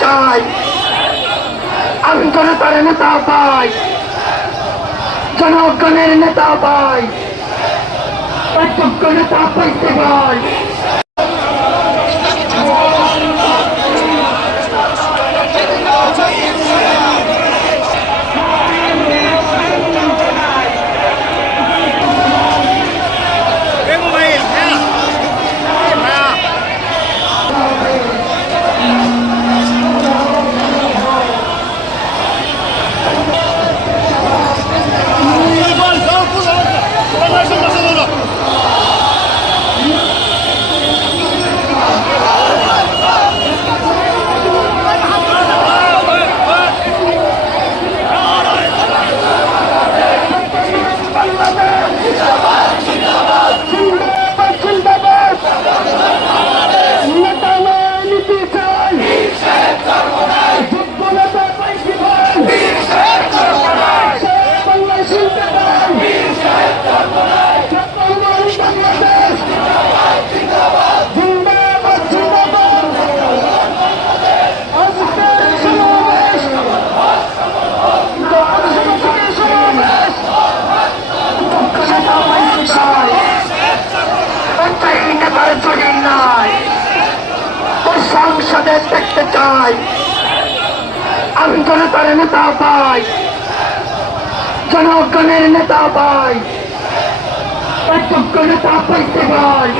চাই। আমি জনতার নেতা পাই জনগণের নেতা পাই যোগ্য নেতা পাইতে পাই চাই আমি জনতার নেতা পাই জনগণের নেতা পাই নেতা পাইতে পাই